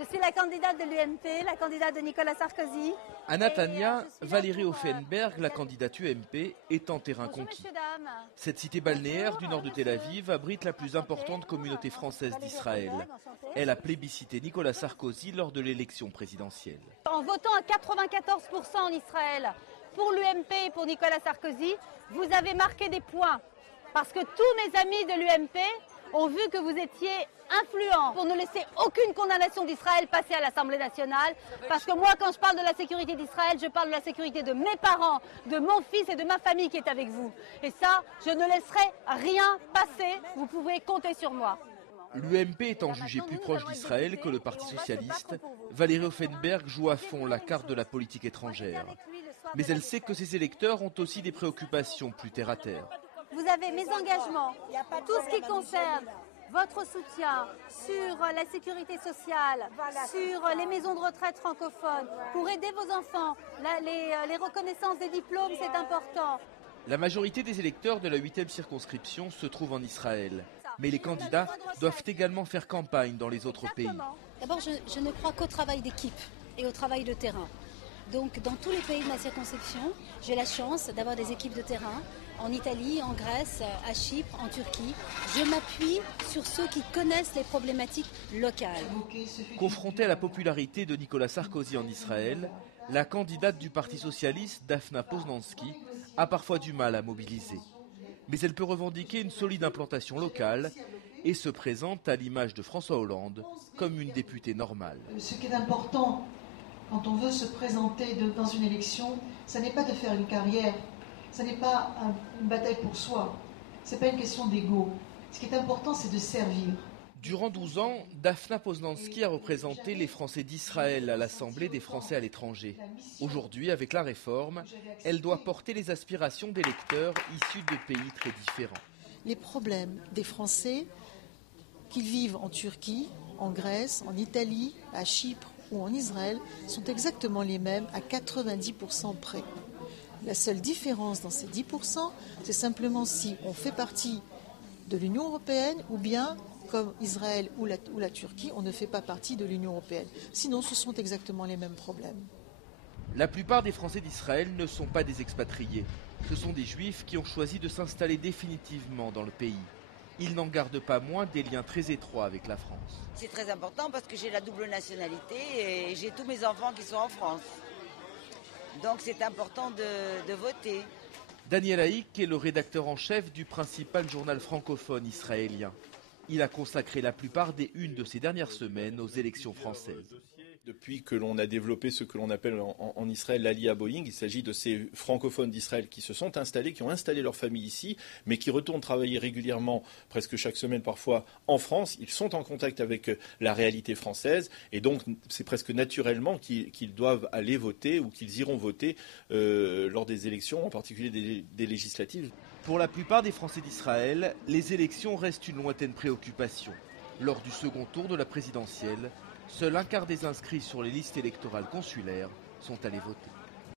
Je suis la candidate de l'UMP, la candidate de Nicolas Sarkozy. À Natania, Valérie Offenberg, la candidate UMP, est en terrain conquis. Cette cité balnéaire du nord de Tel Aviv abrite la plus importante communauté française d'Israël. Elle a plébiscité Nicolas Sarkozy lors de l'élection présidentielle. En votant à 94% en Israël pour l'UMP et pour Nicolas Sarkozy, vous avez marqué des points. Parce que tous mes amis de l'UMP ont vu que vous étiez influents pour ne laisser aucune condamnation d'Israël passer à l'Assemblée nationale. Parce que moi, quand je parle de la sécurité d'Israël, je parle de la sécurité de mes parents, de mon fils et de ma famille qui est avec vous. Et ça, je ne laisserai rien passer. Vous pouvez compter sur moi. L'UMP étant jugée plus proche d'Israël que le Parti socialiste, Valérie Offenberg joue à fond la carte de la politique étrangère. Mais elle sait que ses électeurs ont aussi des préoccupations plus terre à terre. Vous avez mes engagements, tout ce qui concerne votre soutien sur la sécurité sociale, sur les maisons de retraite francophones, pour aider vos enfants, les reconnaissances des diplômes, c'est important. La majorité des électeurs de la 8e circonscription se trouve en Israël. Mais les candidats doivent également faire campagne dans les autres pays. D'abord, je ne crois qu'au travail d'équipe et au travail de terrain. Donc, dans tous les pays de ma circonscription, j'ai la chance d'avoir des équipes de terrain en Italie, en Grèce, à Chypre, en Turquie. Je m'appuie sur ceux qui connaissent les problématiques locales. Confrontée à la popularité de Nicolas Sarkozy en Israël, la candidate du Parti socialiste, Dafna Poznansky, a parfois du mal à mobiliser. Mais elle peut revendiquer une solide implantation locale et se présente, à l'image de François Hollande, comme une députée normale. Ce qui est important quand on veut se présenter dans une élection, ce n'est pas de faire une carrière, ce n'est pas une bataille pour soi, ce n'est pas une question d'ego. Ce qui est important, c'est de servir. Durant 12 ans, Dafna Poznansky a représenté les Français d'Israël à l'Assemblée des Français à l'étranger. Aujourd'hui, avec la réforme, elle doit porter les aspirations d'électeurs issus de pays très différents. Les problèmes des Français, qu'ils vivent en Turquie, en Grèce, en Italie, à Chypre ou en Israël, sont exactement les mêmes à 90% près. La seule différence dans ces 10%, c'est simplement si on fait partie de l'Union européenne ou bien, comme Israël ou la Turquie, on ne fait pas partie de l'Union européenne. Sinon, ce sont exactement les mêmes problèmes. La plupart des Français d'Israël ne sont pas des expatriés. Ce sont des Juifs qui ont choisi de s'installer définitivement dans le pays. Ils n'en gardent pas moins des liens très étroits avec la France. C'est très important parce que j'ai la double nationalité et j'ai tous mes enfants qui sont en France. Donc c'est important de voter. Daniel Haïk est le rédacteur en chef du principal journal francophone israélien. Il a consacré la plupart des unes de ces dernières semaines aux élections françaises. Depuis que l'on a développé ce que l'on appelle en Israël l'Aliyah Boeing, il s'agit de ces francophones d'Israël qui se sont installés, qui ont installé leur famille ici, mais qui retournent travailler régulièrement, presque chaque semaine parfois, en France. Ils sont en contact avec la réalité française et donc c'est presque naturellement qu'ils doivent aller voter ou qu'ils iront voter lors des élections, en particulier des législatives. Pour la plupart des Français d'Israël, les élections restent une lointaine préoccupation. Lors du second tour de la présidentielle, seul un quart des inscrits sur les listes électorales consulaires sont allés voter.